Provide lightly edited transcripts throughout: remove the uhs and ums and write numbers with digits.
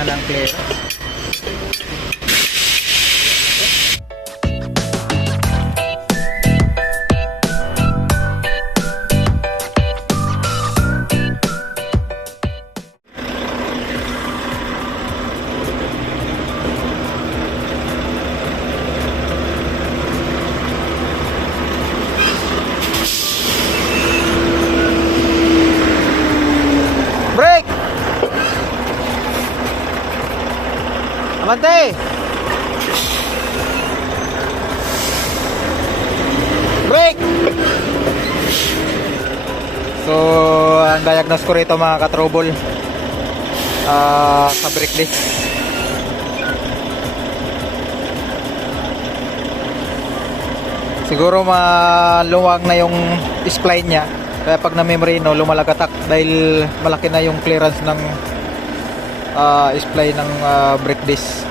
na ng clearance. Break! Abante! Break! So, ang diagnose ko rito mga katrobol, sa brake disc. Siguro maluwag na yung spline niya. Kaya pag na-membrane, lumalagatak dahil malaki na yung clearance ng spline ng brake disc.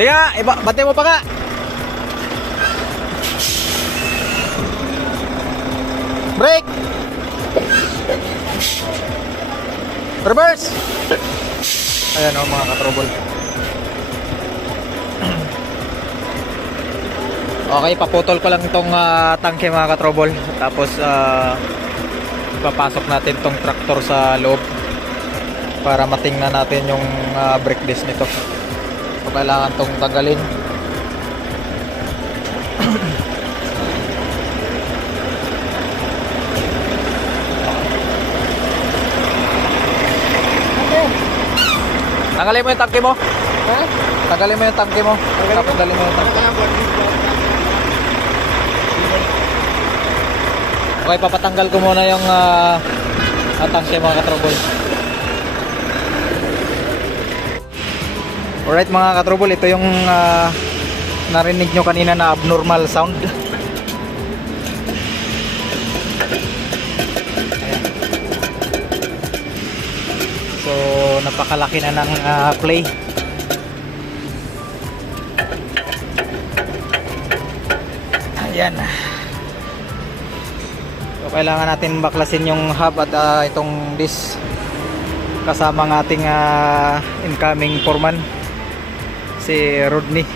Sige nga, bate mo pa nga. Brake! Reverse! Ayan o mga katrobol. Okay, paputol ko lang itong tangke mga katrobol. Tapos papasok natin itong traktor sa loob para matingnan natin yung brake disc nito. So kailangan itong tanggalin. Tanggalin mo yung tangke mo. Tanggalin mo yung tangke mo. Tanggalin mo yung tangke. Okay, papatanggal ko muna yung tangke mga katrobol. Alright mga katrobol, ito yung narinig nyo kanina na abnormal sound. So napakalaki na ng play. Ayan. So kailangan natin baklasin yung hub at itong disc kasama ng ating incoming foreman, si Rodney.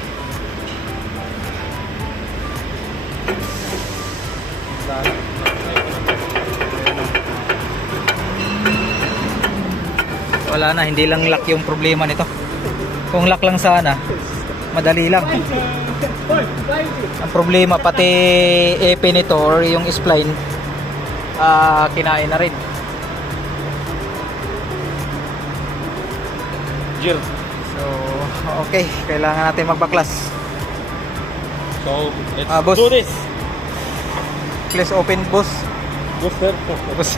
Wala na, hindi lang lock yung problema nito. Kung lock lang sana, madali lang. Ang problema pati epe nito or yung spline kinain na rin. So okay, kailangan natin magbaklas. So let's Boss, do this. please open, boss. Go sir. Boss.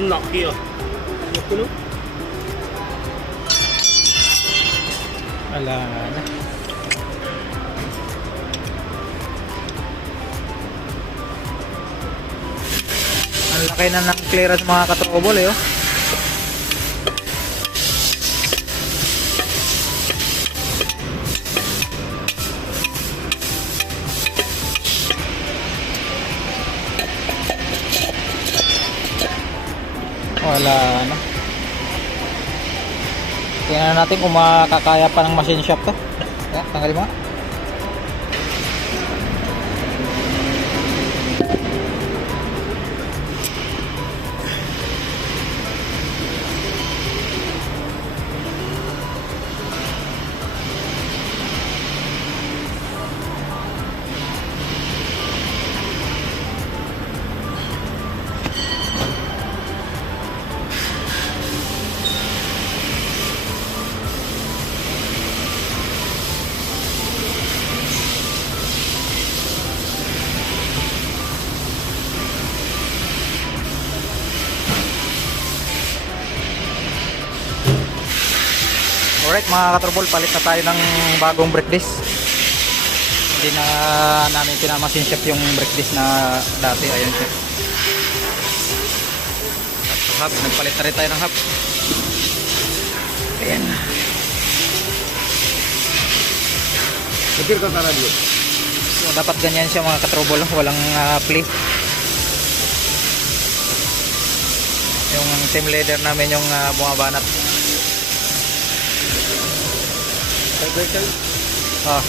Laki oh. Ano? Wala na. Ang laki na ng clearance mga katrobol eh oh. Wala na. Tingnan natin kung makakaya pa ng machine shop to. Yeah, tanggalin mo. mga katrobol, palit na tayo ng bagong brake disc. Hindi na namin pinamasin shop yung brake disc na dati. Ayun siya. Hub, nagpalit na rin tayo ng hub. Ayan. So, dapat ganyan siya mga katrobol, walang play. Yung team leader namin yung bumabanat. Ah.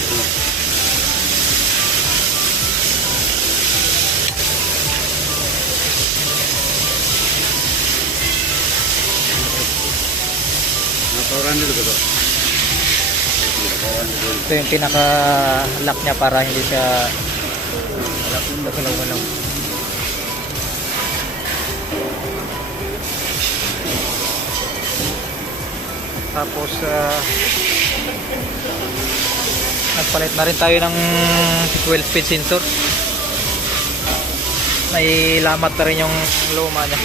Ito yung pinaka-lock niya para hindi siya galaw-galaw. Tapos nagpalit na rin tayo ng fuel speed sensor. May lamat na rin yung luma niya.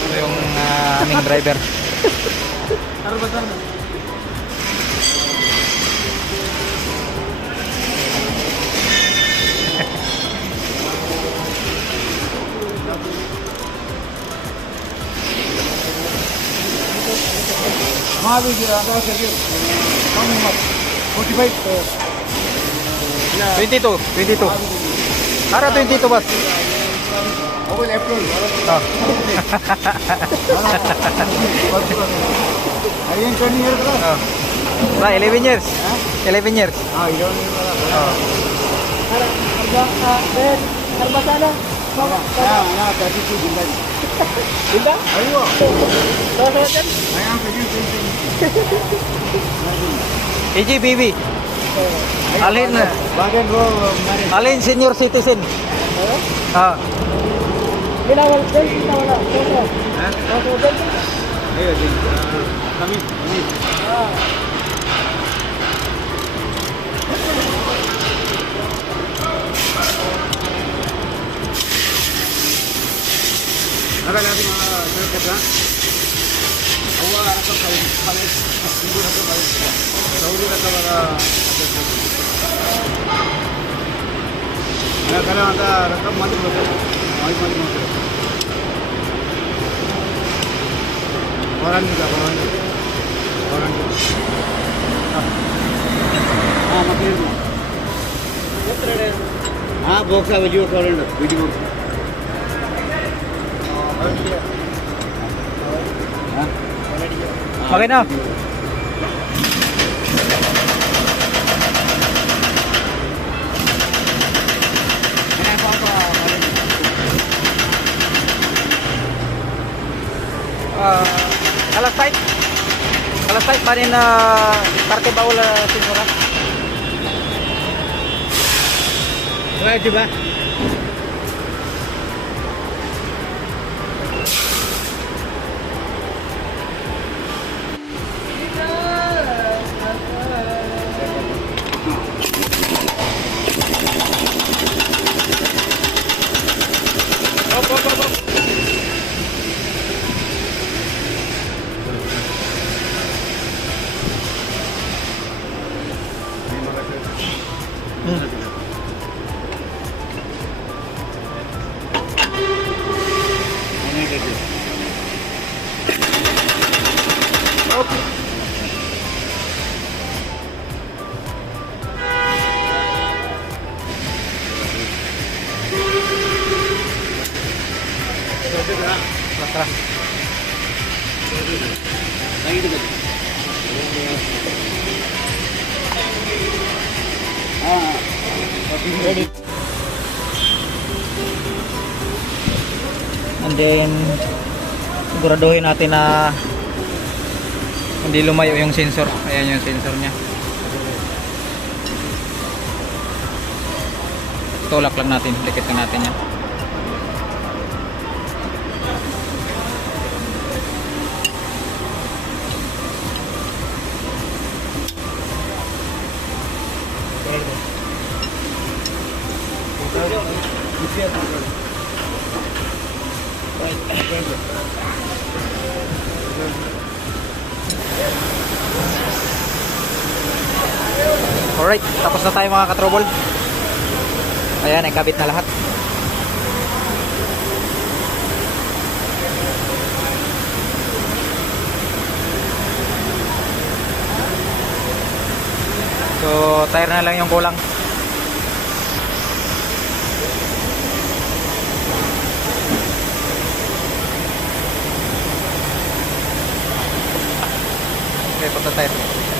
Ito yung aming driver. Mavi dia apa saja. Kamu mat. 22. Ara 22 bas. Oh, April. Oh. Ayun 20 years ka. Oh. Nah, 11 years. 11 years. Ah, 11 years. Oh. Harga sana. Nah, tadi tu bunda. Bunda? Ayo. Saya ayam pergi. EGBB. Alin Bagian lo mari. Alin senior citizen. Ah. Ayo, kami. Ada lagi mana cerita? Awal anak kali minggu satu kali. Saudi kata bara. Nah, kalau ada rekam mati betul. Mati. Orang juga. Makin. Box lah video orang video. Okay na. Alas tight panin na parte baul sensora. Wah, coba. Ready. And then siguraduhin natin na hindi lumayo yung sensor. Ayan yung sensor niya. Tulak lang natin, dikit lang natin yan. Alright, tapos na tayo mga katrobol. Ayan, ay kabit na lahat. So, tire na lang yung kulang. Okay, punta tayo.